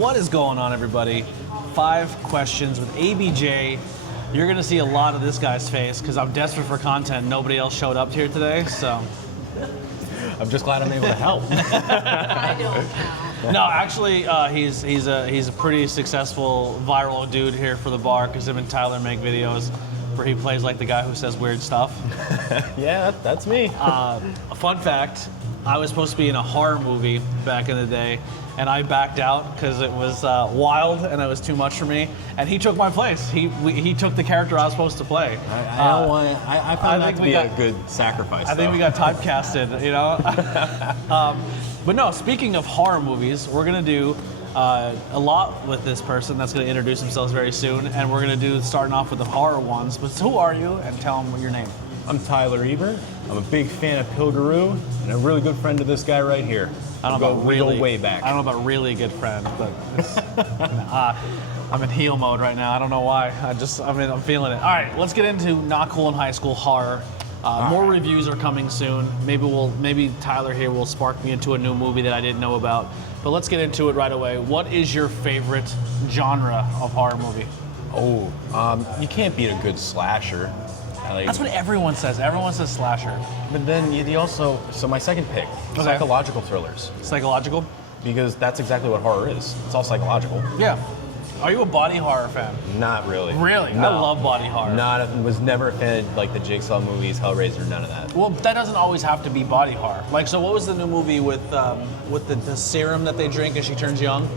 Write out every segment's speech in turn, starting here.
What is going on, everybody? 5 questions with ABJ. You're gonna see a lot of this guy's face because I'm desperate for content. Nobody else showed up here today, so. I'm just glad I'm able to help. I don't know. No, actually, he's a pretty successful viral dude here for the bar because him and Tyler make videos where he plays like the guy who says weird stuff. Yeah, that's me. A fun fact, I was supposed to be in a horror movie back in the day, and I backed out because it was wild and it was too much for me. And he took my place. He took the character I was supposed to play. I found that to be a good sacrifice. I think we got typecasted, you know? But no, speaking of horror movies, we're gonna do a lot with this person that's gonna introduce themselves very soon, and we're gonna do starting off with the horror ones. But who are you, and tell them your name. I'm Tyler Ebert. I'm a big fan of Pilgaroo and a really good friend of this guy right here. I don't know about we really, go way back. I don't know about really good friend, but it's, I'm in heel mode right now. I don't know why. I'm feeling it. All right, let's get into not cool in high school horror. More reviews are coming soon. Maybe Tyler here will spark me into a new movie that I didn't know about. But let's get into it right away. What is your favorite genre of horror movie? Oh, you can't beat a good slasher. That's what everyone says. Everyone says slasher. But then you also, so my second pick, psychological thrillers. Psychological? Because that's exactly what horror is. It's all psychological. Yeah. Are you a body horror fan? Not really. Really? No. I love body horror. Was never a fan of like the Jigsaw movies, Hellraiser, none of that. Well, that doesn't always have to be body horror. Like, so what was the new movie with the serum that they drink and she turns young?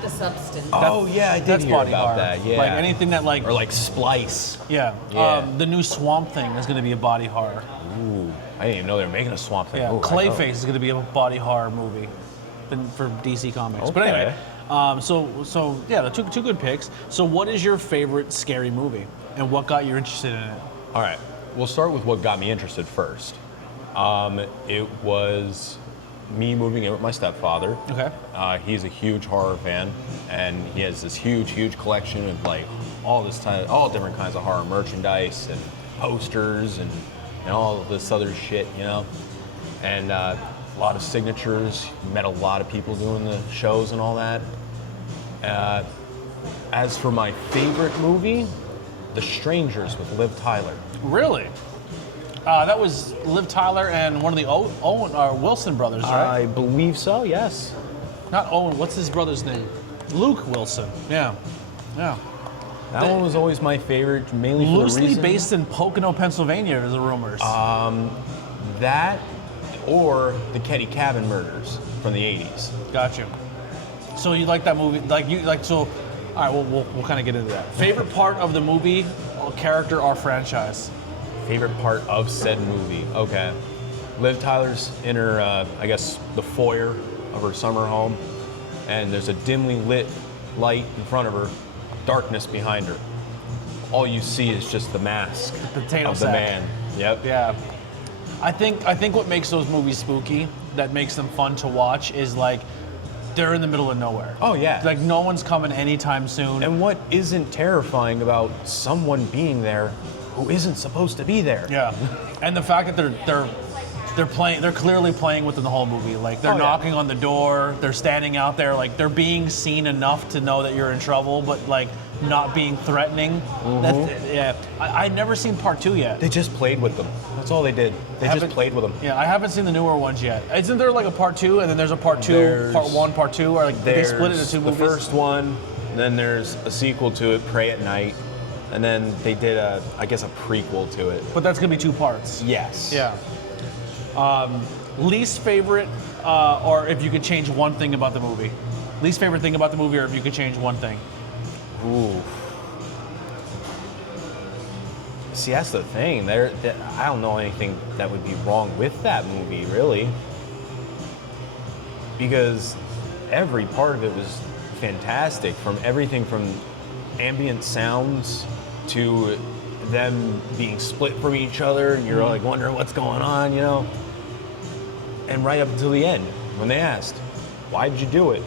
The substance. Oh yeah, I did hear body about horror. that. Yeah. Like anything that like. Or like Splice. Yeah. Yeah. The new Swamp Thing is going to be a body horror. Ooh, I didn't even know they were making a Swamp Thing. Yeah. Ooh, Clayface is going to be a body horror movie for DC Comics. Okay. But anyway, so yeah, the two good picks. So what is your favorite scary movie, and what got you interested in it? All right, we'll start with what got me interested first. It was me moving in with my stepfather. Okay. He's a huge horror fan, and he has this huge collection of like all different kinds of horror merchandise and posters and all this other shit, you know. And a lot of signatures. Met a lot of people doing the shows and all that. As for my favorite movie, The Strangers with Liv Tyler. Really? That was Liv Tyler and one of the Owen or Wilson brothers, right? I believe so, yes. Not Owen. What's his brother's name? Luke Wilson. Yeah. That one was always my favorite, mainly for the Loosely reason... based in Pocono, Pennsylvania, there's the rumors. That or the Ketty Cabin murders from the 80s. Got you. So you like that movie? So? All right, we'll kind of get into that. Favorite part of the movie, or character, or franchise? Favorite part of said movie. Okay. Liv Tyler's in her, I guess, the foyer of her summer home, and there's a dimly lit light in front of her, darkness behind her. All you see is just the mask Potato of sack. the man. Yep. Yeah. I think what makes those movies spooky, that makes them fun to watch, is like they're in the middle of nowhere. Oh yeah. Like no one's coming anytime soon. And what isn't terrifying about someone being there who isn't supposed to be there? Yeah. And the fact that they're clearly playing with them the whole movie. Like they're knocking on the door, they're standing out there, like they're being seen enough to know that you're in trouble, but like not being threatening. Mm-hmm. I've never seen part 2 yet. They just played with them. That's all they did. They just played with them. Yeah, I haven't seen the newer ones yet. Isn't there like a part 2 and then there's a part 2, There's- part 1, part 2, or like they split it into 2 movies? The first one, then there's a sequel to it, Pray at Night, and then they did a prequel to it. But that's gonna be 2 parts. Yes. Yeah. Least favorite, or if you could change one thing about the movie. Least favorite thing about the movie, or if you could change one thing. Ooh. See, that's the thing. I don't know anything that would be wrong with that movie, really. Because every part of it was fantastic. From everything from ambient sounds to them being split from each other, and you're like wondering what's going on, you know? And right up until the end, when they asked, why did you do it?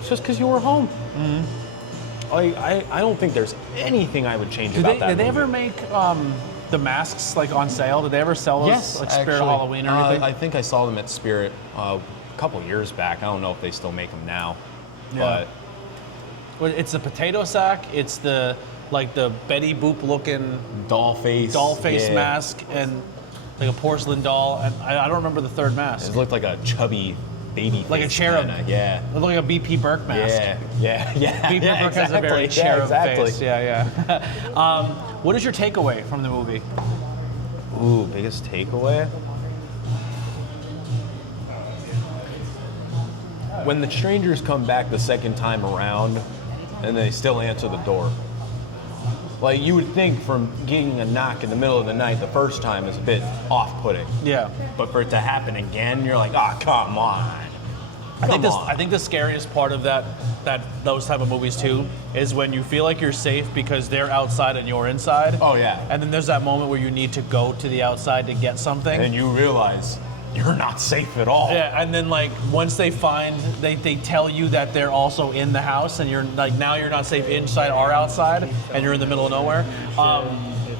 It's just because you were home. Mm-hmm. I don't think there's anything I would change about that Did they movie. ever make the masks like on sale? Did they ever sell those? Yes, like Spirit actually. Halloween or anything? I think I saw them at Spirit a couple years back. I don't know if they still make them now. Yeah. Well, it's the potato sack. It's the Betty Boop looking doll face yeah. mask and like a porcelain doll. And I don't remember the third mask. It looked like a chubby baby face. Like a cherub. Kinda, yeah. It looked like a BP Burke mask. Yeah. BP yeah, Burke has a very yeah, cherub exactly. face. Yeah. What is your takeaway from the movie? Ooh, biggest takeaway? When the strangers come back the second time around and they still answer the door. Like, you would think from getting a knock in the middle of the night the first time is a bit off-putting. Yeah. But for it to happen again, you're like, oh, come on. I think the scariest part of those type of movies too is when you feel like you're safe because they're outside and you're inside. Oh, yeah. And then there's that moment where you need to go to the outside to get something. And you realize you're not safe at all. Yeah, and then like once they tell you that they're also in the house and you're like, now you're not safe inside or outside and you're in the middle of nowhere.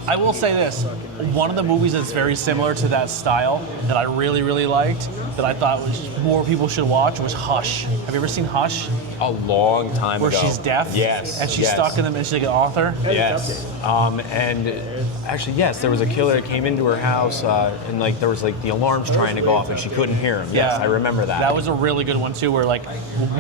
I will say this, one of the movies that's very similar to that style that I really, really liked, that I thought more people should watch was Hush. Have you ever seen Hush? A long time Where ago. she's deaf? Yes. And she's stuck in them and she's like an author? Yes. And actually, yes, there was a killer that came into her house and like there was like the alarms trying to go off and she couldn't hear him. Yes, I remember that. That was a really good one too, where like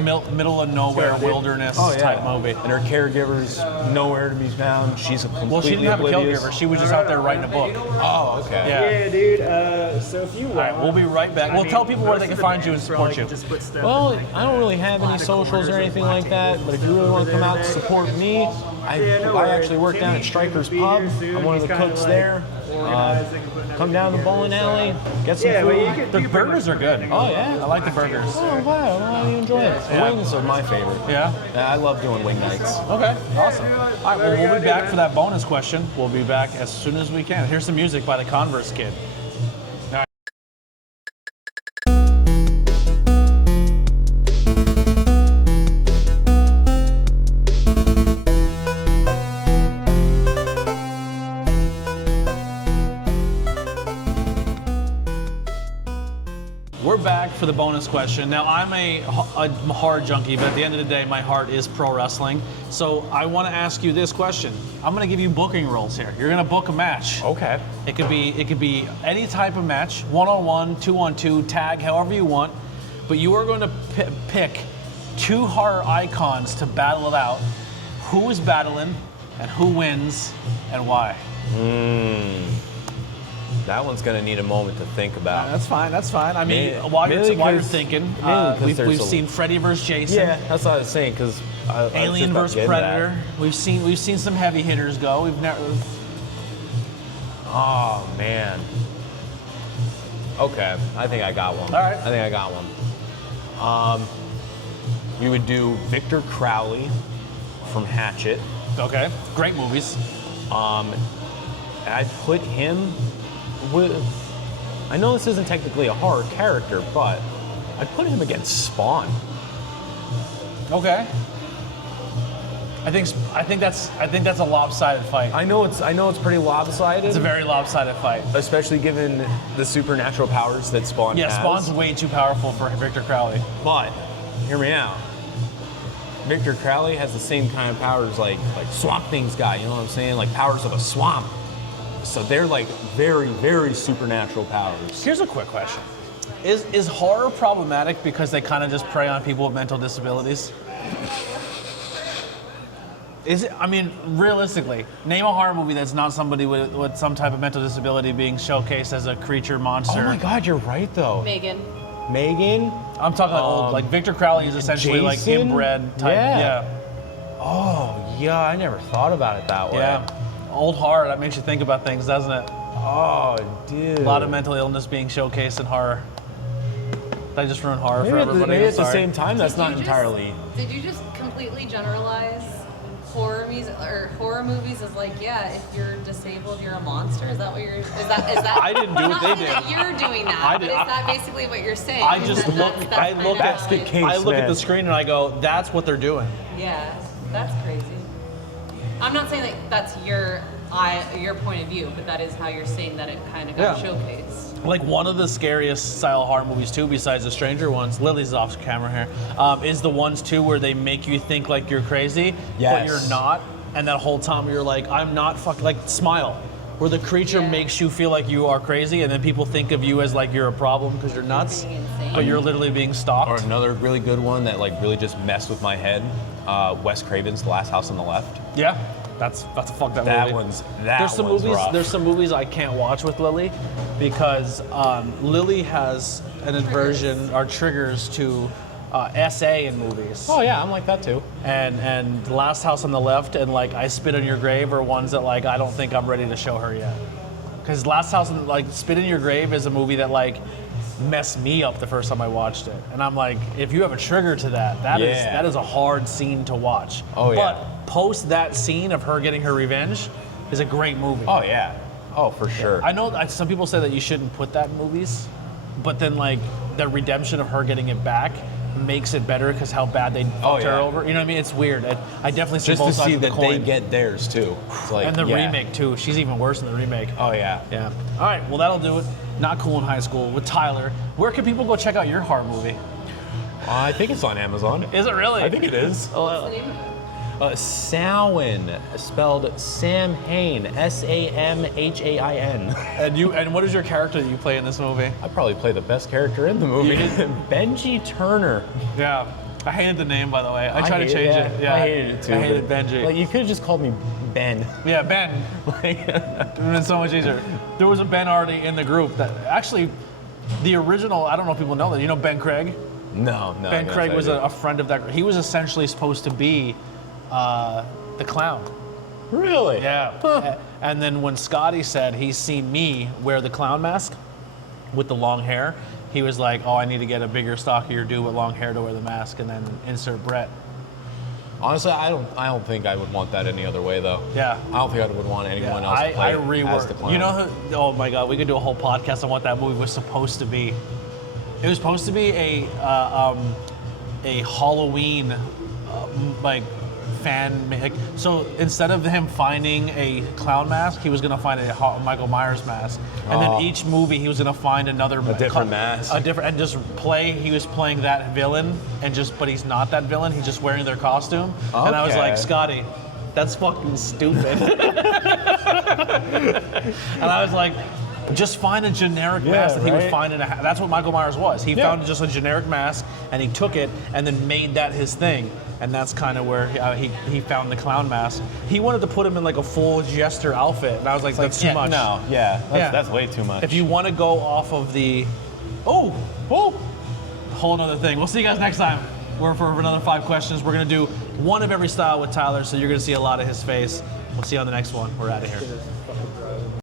middle of nowhere wilderness type movie. And her caregiver's nowhere to be found. She's completely Well, she didn't have oblivious. a caregiver. She was just out there writing a book. Oh, okay. Yeah, dude. So if you want, all right, we'll be right back. We'll tell people where they can find you and support you. Well, I don't really have any socials or anything like that, but if you really want to come out and support me, I actually work down at Striker's Pub. I'm one of the cooks there. Come down the bowling alley, get some food. The burgers are good. Oh, yeah? I like the burgers. Oh, I'm glad. I'm glad you enjoy it. The wings are my favorite. Yeah? I love doing wing nights. Okay, awesome. All right, well, we'll be back for that bonus question. We'll be back as soon as we can. Here's some music by the Converse Kid. All right. We're back for the bonus question. Now, I'm a horror junkie, but at the end of the day, my heart is pro wrestling. So I want to ask you this question. I'm going to give you booking rules here. You're going to book a match. Okay. It could be any type of match, 1-on-1, 2-on-2, tag, however you want. But you are going to pick two horror icons to battle it out. Who is battling, and who wins, and why? That one's going to need a moment to think about. That's fine. I mean, while you're thinking, we've seen Freddy vs. Jason. Yeah, that's what I was saying, because Alien vs. Predator. We've seen some heavy hitters go. We've never. Oh man. Okay, I think I got one. All right. I think I got one. You would do Victor Crowley from Hatchet. Okay. Great movies. And I'd put him with. I know this isn't technically a horror character, but I'd put him against Spawn. Okay. I think that's a lopsided fight. I know it's pretty lopsided. It's a very lopsided fight. Especially given the supernatural powers that Spawn has. Yeah, Spawn's way too powerful for Victor Crowley. But hear me out. Victor Crowley has the same kind of powers like Swamp Thing's guy. You know what I'm saying? Like powers of a swamp. So they're like very, very supernatural powers. Here's a quick question. Is horror problematic because they kind of just prey on people with mental disabilities? Is it? I mean, realistically, name a horror movie that's not somebody with some type of mental disability being showcased as a creature, monster. Oh my God, you're right though. Megan. I'm talking like old. Like Victor Crowley is essentially like Jason? inbred type. Yeah. Oh yeah, I never thought about it that way. Yeah. Old horror, that makes you think about things, doesn't it? Oh, dude. A lot of mental illness being showcased in horror. Did I just ruin horror for Maybe everybody? at the Sorry. same time, that's not entirely. Did you just completely generalize horror music or horror movies as like, yeah, if you're disabled, you're a monster? Is that what you're? Is that? I didn't do what not they saying did. That you're doing that. I but did- is that basically what you're saying? I just That look. that's I kind look of at the like- case. I look at man. the screen and I go, "That's what they're doing." Yeah, that's crazy. I'm not saying that that's your point of view, but that is how you're saying that it kind of got showcased. Like one of the scariest style horror movies too, besides the Stranger ones, Lily's off camera here, is the ones too where they make you think like you're crazy, but Yes. you're not, and that whole time you're like, I'm not like Smile, where the creature makes you feel like you are crazy, and then people think of you as like you're a problem because you're nuts, being insane. but you're literally being stalked. Or another really good one that like really just messed with my head, Wes Craven's The Last House on the Left. Yeah, that's a fuck that That movie. one's rough. There's some movies I can't watch with Lily because Lily has an aversion or triggers to SA in movies. Oh yeah, I'm like that too. And The Last House on the Left and like I Spit on Your Grave are ones that like I don't think I'm ready to show her yet. Because Last House on like Spit in Your Grave is a movie that like messed me up the first time I watched it. And I'm like, if you have a trigger to that is a hard scene to watch. Oh, yeah. But post that scene of her getting her revenge is a great movie. Oh yeah. Oh for sure. I know some people say that you shouldn't put that in movies, but then like the redemption of her getting it back makes it better because how bad they fucked her over. You know what I mean? It's weird. I definitely see Just both to sides see of the that coin. they get theirs too. It's like, And the yeah. remake too. She's even worse than the remake. Oh yeah. Yeah. All right. Well, that'll do it. Not Cool in High School with Tyler. Where can people go check out your horror movie? I think it's on Amazon. Is it really? I think it is. What's the name? Samhain, spelled Samhain, Samhain. And what is your character that you play in this movie? I probably play the best character in the movie. You did? Benji Turner. Yeah. I hated the name, by the way. I tried to change it. Yeah. I hated it too. I hated but, Benji. Like you could have just called me Ben. Yeah, Ben. Like, It would have been so much easier. There was a Ben already in the group that actually, the original, I don't know if people know that. You know Ben Craig? no. Ben I Craig guess was I do. a friend of that group. He was essentially supposed to be the clown. Really? Yeah. Huh. And then when Scotty said he's seen me wear the clown mask with the long hair, he was like, oh, I need to get a bigger, stockier dude with long hair to wear the mask, and then insert Brett. Honestly, I don't think I would want that any other way though. Yeah. I don't think I would want anyone Yeah, else to I play as the reworked. clown. You know who? Oh my God, we could do a whole podcast on what that movie was supposed to be. It was supposed to be a Halloween like fan. So instead of him finding a clown mask, he was gonna find a Michael Myers mask, and then each movie he was gonna find another different mask. and just play. He was playing that villain, but he's not that villain. He's just wearing their costume, and I was Okay. like, Scotty, that's fucking stupid. And I was like, just find a generic mask that he would right? find in a. That's what Michael Myers was. He Yeah. found just a generic mask, and he took it and then made that his thing. And that's kind of where he found the clown mask. He wanted to put him in like a full jester outfit, and I was like, that's too much. No, that's way too much. If you want to go off of the, whole nother thing. We'll see you guys next time. We're for another 5 questions. We're gonna do one of every style with Tyler, so you're gonna see a lot of his face. We'll see you on the next one. We're out of here.